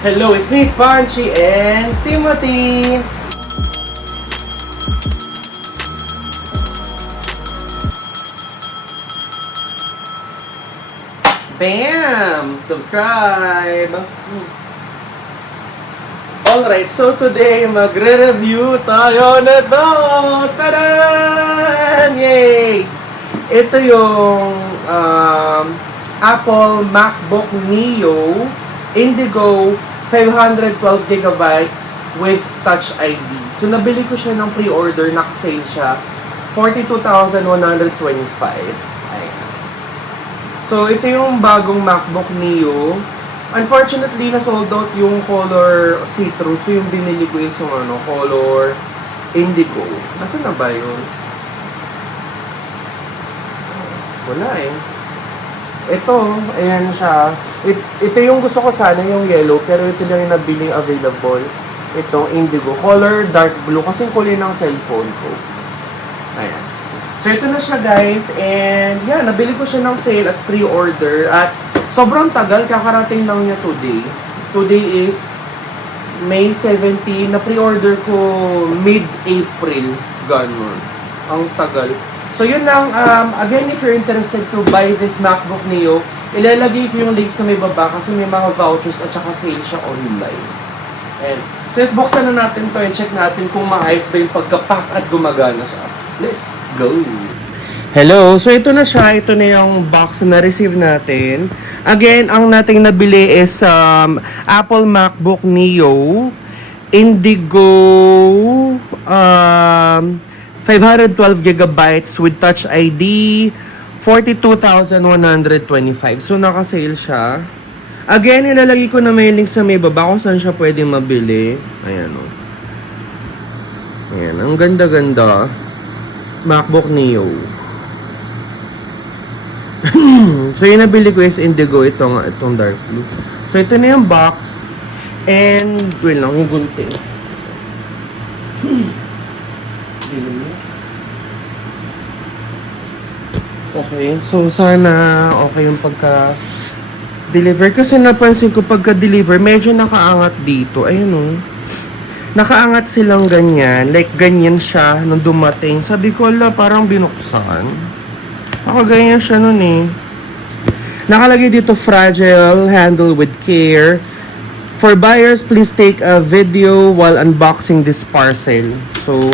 Hello, it's me, Punchy, and Timothy! Bam! Subscribe! Alright, so today, magre-review tayo nito! Tadaan! Yay! Ito yung Apple MacBook Neo Indigo 512GB with Touch ID. So, nabili ko siya ng pre-order, naka-sale siya. 42,125. Ayan. So, ito yung bagong MacBook Neo. Unfortunately, na-sold out yung color citrus. So, yung binili ko is yung color indigo. Nasaan na ba yun? Wala eh. Ito, ayan siya. Ito yung gusto ko sana, yung yellow. Pero ito lang yung nabiling available. Itong indigo. Color dark blue. Kasi kulay ng cellphone ko. Ayan. So, ito na siya guys. And, yeah, nabili ko siya ng sale at pre-order. At sobrang tagal. Kakarating lang niya today. Today is May 17. Na pre-order ko mid-April. Ganon. Ang tagal. So, yun lang. Again, if you're interested to buy this MacBook Neo, ilalagay ko yung link sa may baba kasi may mga vouchers at saka sale siya online. And, so, buksan na natin to and check natin kung maayos ba yung pagkapack at gumagana siya. Let's go! Hello! So, ito na siya. Ito na yung box na na-receive natin. Again, ang nating nabili is Apple MacBook Neo Indigo 512GB with Touch ID 42,125. So, naka-sale siya. Again, ilalagay ko na may link sa may baba kung saan siya pwede mabili. Ayan o. Ayan, ang ganda-ganda. MacBook Neo. So, yung nabili ko is indigo. Itong dark blue. So, ito na yung box. And, wait lang, yung gunting. Okay, so sana okay yung pagka-deliver. Kasi napansin ko pagka-deliver, medyo nakaangat dito. Ayun o. Nakaangat silang ganyan. Like, ganyan siya nung dumating. Sabi ko, ala, parang binuksan. Ako ganyan siya nun eh. Nakalagay dito, fragile, handle with care. For buyers, please take a video while unboxing this parcel. So,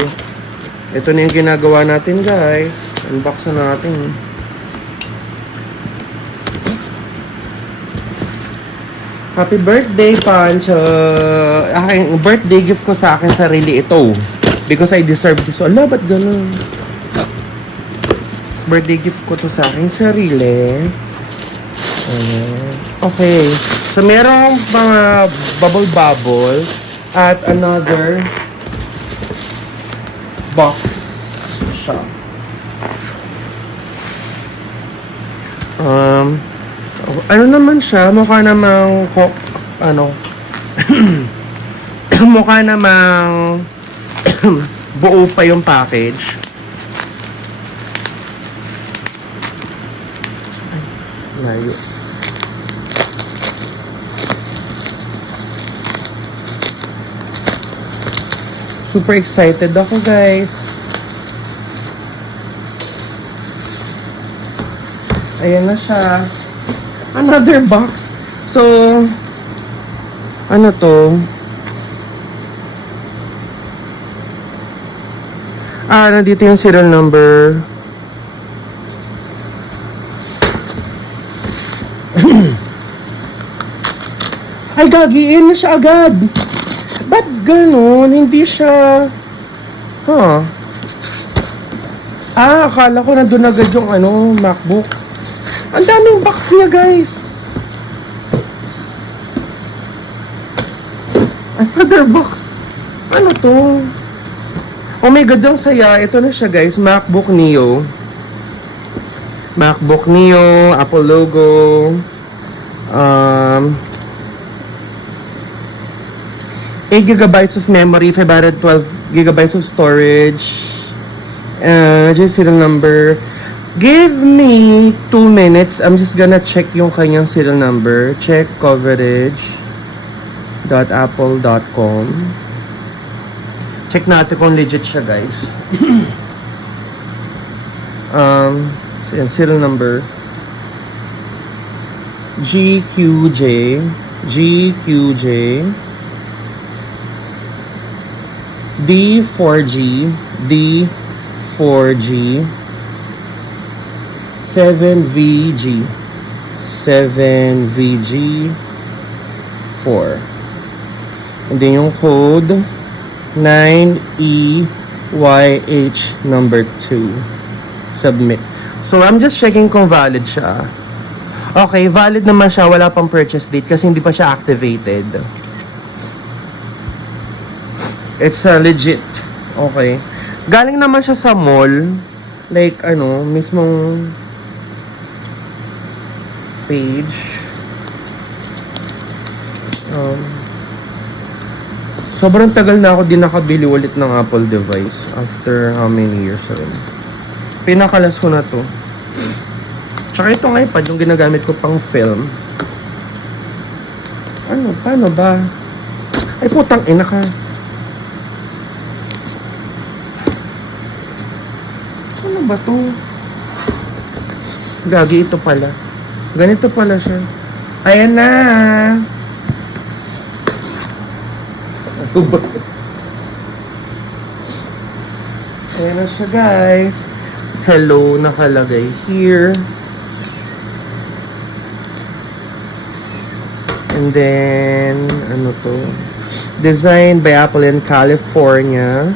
ito na yung ginagawa natin, guys. Unbox na natin. Happy birthday, Pancho! Aking birthday gift ko sa akin sarili ito. Because I deserve this. Ala, ba't ganun? Birthday gift ko to sa aking sarili. Okay. So, merong mga bubble-bubble at another box siya. Ano naman siya? Mukha namang mukha namang buo pa yung package. Layo. Super excited ako, guys. Ayan na siya. Another box. So, ano to? Nandito yung serial number. Ay, gagiin na siya agad. Ba't ganun? Hindi siya... akala ko na doon agad yung MacBook. Ang daming box niya, guys. Another box. Ano to? Oh my God, ang saya. Ito na siya, guys. MacBook Neo. MacBook Neo. Apple logo. 8GB of memory. 512GB of storage. Just serial number. Give me 2 minutes. I'm just gonna check yung kanyang serial number. Check coverage. .apple.com. Check natin kung legit siya, guys. So yan, serial number GQJ D4G 7VG4. And then yung code 9EYH number 2. Submit. So I'm just checking kung valid siya. Okay, valid naman siya. Wala pang purchase date kasi hindi pa siya activated. It's legit. Okay. Galing naman siya sa mall. Like, mismong page. Sobrang tagal na ako din nakabili ulit ng Apple device. After how many years rin. Pinakalas ko na to. Tsaka itong iPad, yung ginagamit ko pang film. Paano ba? Ay, putang ina ka. Ano ba to? Gagi, ito pala. Ganito pala siya. Ayan na! Ayan na siya, guys. Hello, nakalagay here. And then, ano to? Designed by Apple in California.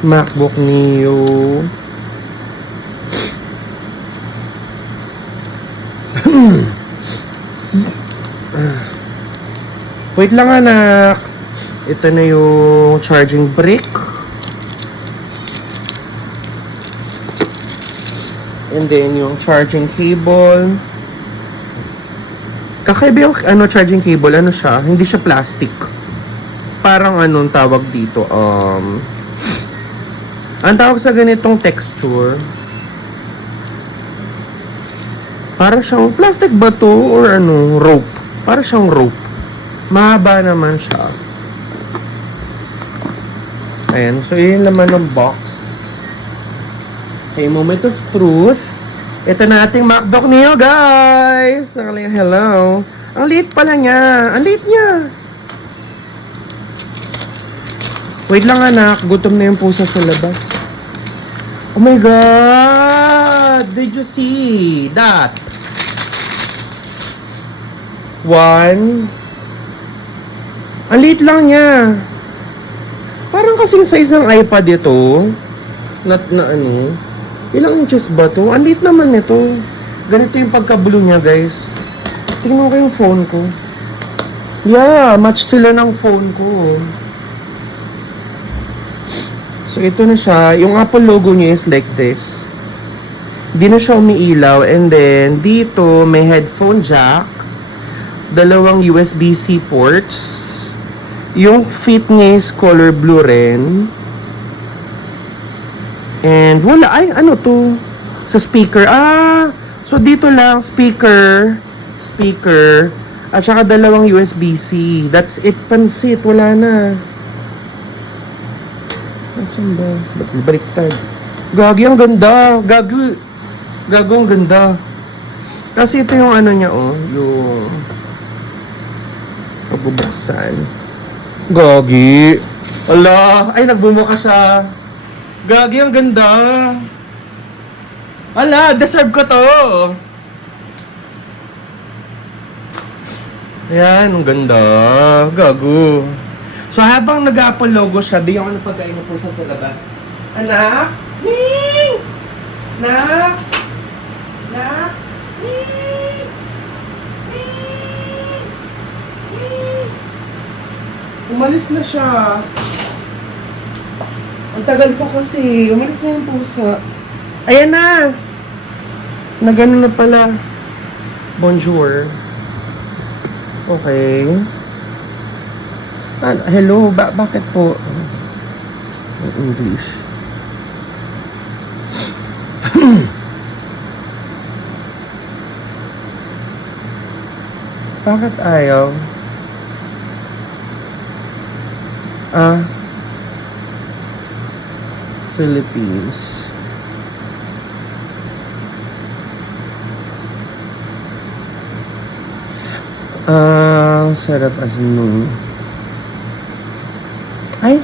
MacBook Neo. Wait lang, anak. Ito na yung charging brick. And then yung charging cable. Kakaiba yung charging cable. Ano siya? Hindi siya plastic. Parang anong tawag dito? Ang tawag sa ganitong texture. Parang siyang plastic ba to? Or rope. Parang siyang rope. Mahaba naman siya. Ayan. So, yun naman ng box. Okay, moment of truth. Ito na ating MacBook Neo, guys! Hello. Ang liit pala niya. Ang liit niya. Wait lang, anak. Gutom na yung pusa sa labas. Oh my God! Did you see that? One. Ang liit lang niya. Parang kasing size ng iPad ito. Ilang inches ba to? Ang liit naman nito. Ganito yung pagka-blue niya, guys. Tingnan mo yung phone ko. Yeah, match sila ng phone ko. So, ito na siya. Yung Apple logo niya is like this. Di na siya umiilaw. And then, dito, may headphone jack. Dalawang USB-C ports. Yung fit niya is color blue rin. And wala. Ay, ano to? Sa speaker. So dito lang, speaker. At saka dalawang USB-C. That's it, pansit. Wala na. Saan ba? Ba't baliktad? Gagi, ang ganda. Gago, ang ganda. Kasi ito yung niya, yung pabubuksan. Gagi. Ala, ay nagbumuka siya. Gagi, ang ganda. Ala, deserve ko to. Ayan, ang ganda. Gago. So, habang nag-Apple logo siya, bigyan ko ng pagkain ng pusa sa labas. Anak? Ning! Anak? Anak? Ning! Ning! Ning! Umalis na siya. Ang tagal ko kasi. Umalis na yung pusa. Ayan na! Nagano na pala. Bonjour. Okay. Hello, bakit po? English. Bakit ayaw? Philippines. Set up as new. Ay!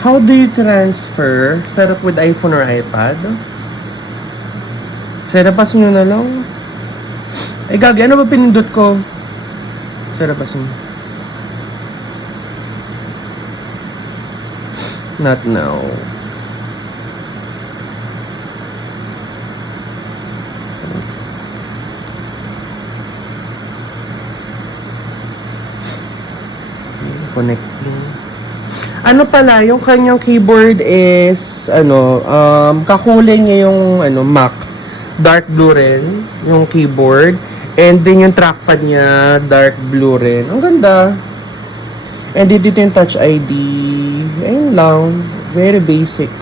How do you transfer? Set up with iPhone or iPad? Set up as new na lang? Ay, gagi. Ano ba pinindot ko? Set up as new. Not now. Connecting. Ano pala, yung kanyang keyboard is, kakulay niya yung, Mac. Dark blue rin, yung keyboard. And then yung trackpad niya, dark blue rin. Ang ganda. And dito yung Touch ID. Ayun lang. Very basic.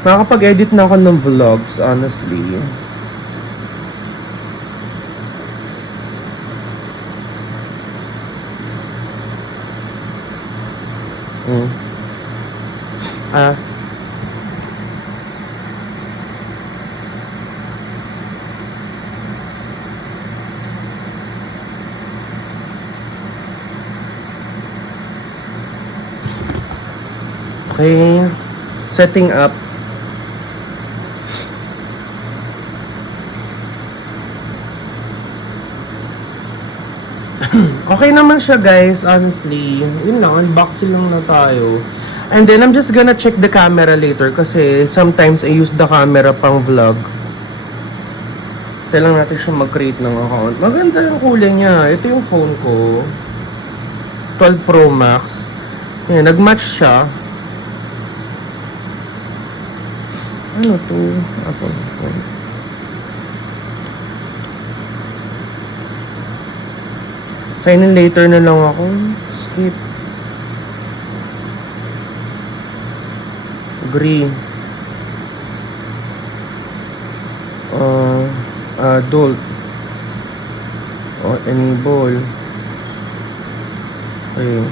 Nakakapag-edit na ako ng vlogs, honestly. Okay. Setting up. Okay naman siya, guys, honestly. Yun lang, unboxing lang na tayo. And then, I'm just gonna check the camera later kasi sometimes I use the camera pang vlog. Ito lang natin siya mag-create ng account. Maganda yung kulay niya. Ito yung phone ko. 12 Pro Max. Ayan, nag-match siya. Ano to? Apple phone. Sign in later na lang ako. Skip. Agree. Adult. Enable. Okay.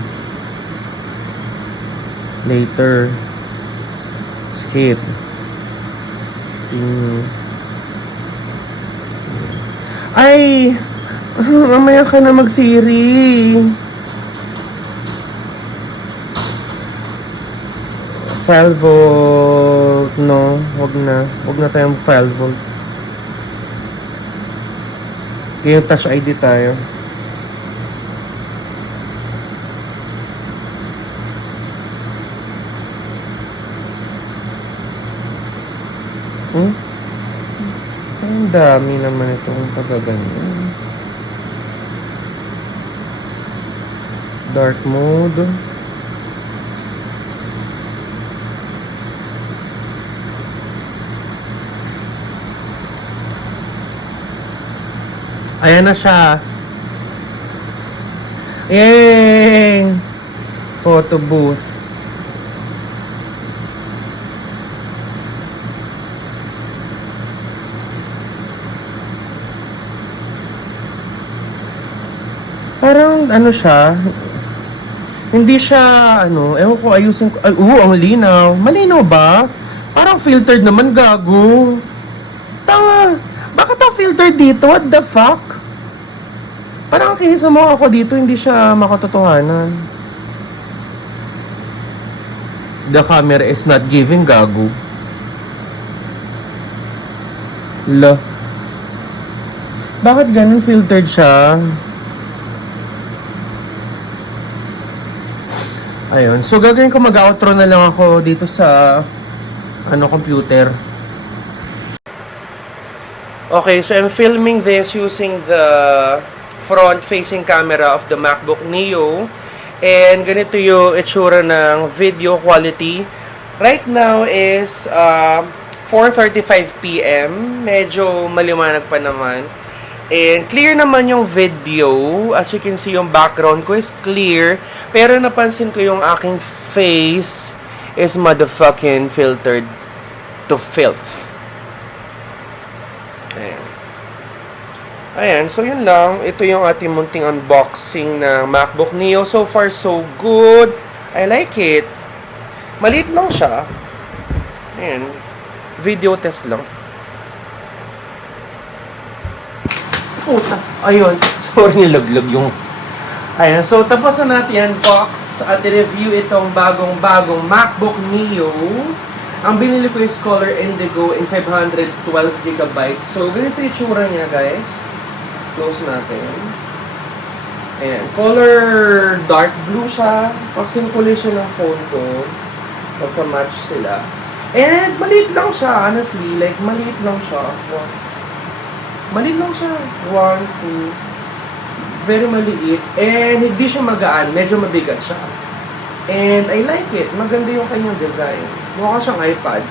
Later. Skip. Ay! Mamaya ka na mag-Siri. File vault. No, wag na. Wag na tayong file vault. Kaya yung Touch ID tayo. Ang dami naman itong pagkaganyan. Dark mode. Ayan na siya. Yay! Photo booth. Parang ano siya, hindi siya ewan ko, ayusin ko. Ay, ang linaw. Malinaw ba? Parang filtered naman, gago. Tanga. Bakit ang filtered dito? What the fuck? Parang kinis mo ako dito, hindi siya makatotohanan. The camera is not giving, gago. La. Bakit ganun filtered siya? Ayun. So, gagawin ko mag-outro na lang ako dito sa computer. Okay, so I'm filming this using the front-facing camera of the MacBook Neo. And ganito yung itsura ng video quality. Right now is 4:35 PM. Medyo maliwanag pa naman. And clear naman yung video. As you can see, yung background ko is clear. Pero napansin ko yung aking face is motherfucking filtered to filth. Ayan, so yun lang. Ito yung ating munting unboxing ng MacBook Neo. So far, so good. I like it. Maliit lang siya. Ayan. Video test lang. Puta. Ayun. Sorry, nilaglag yung... Ayan, so tapos na natin unbox at i-review itong bagong-bagong MacBook Neo. Ang binili ko is Color Indigo in 512GB. So, ganito yung tsura niya, guys. Close natin. Ayan. Color dark blue siya. Paksing kulay siya ng phone ko. Magka-match sila. And maliit lang siya, honestly. Like, maliit lang siya. Maliit lang siya. 1, 2. Very maliit. And hindi siya magaan. Medyo mabigat siya. And I like it. Maganda yung kanyang design. Mukha siyang iPad.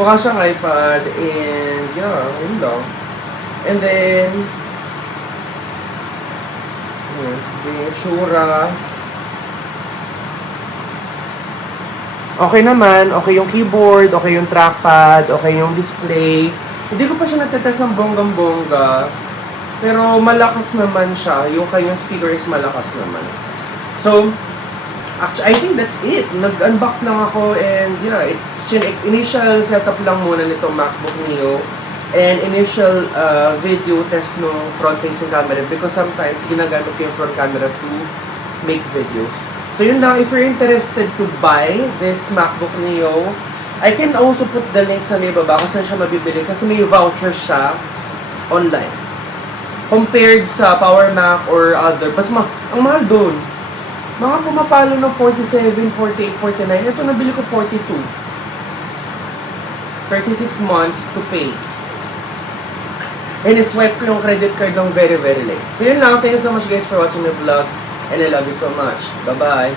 Mukha siyang iPad. And yeah, yun lang. And then, yung tsura. Okay naman, okay yung keyboard, okay yung trackpad, okay yung display. Hindi ko pa siya natetest ng bonggang-bongga. Pero malakas naman siya. Yung kanyang speaker is malakas naman. So, actually, I think that's it. Nag-unbox lang ako and yeah, initial setup lang muna nitong MacBook Neo. And initial video test ng front-facing camera because sometimes ginagamit ko yung front camera to make videos. So yun lang, if you're interested to buy this MacBook Neo, I can also put the link sa may baba kung saan siya mabibili kasi may voucher siya online. Compared sa Power Mac or other, ang mahal doon. Mga pumapalo ng 47, 48, 49. Ito nabili ko 42. 36 months to pay. And swipe ko yung credit card ng very, very late. So yun lang. Thank you so much guys for watching my vlog. And I love you so much. Bye-bye.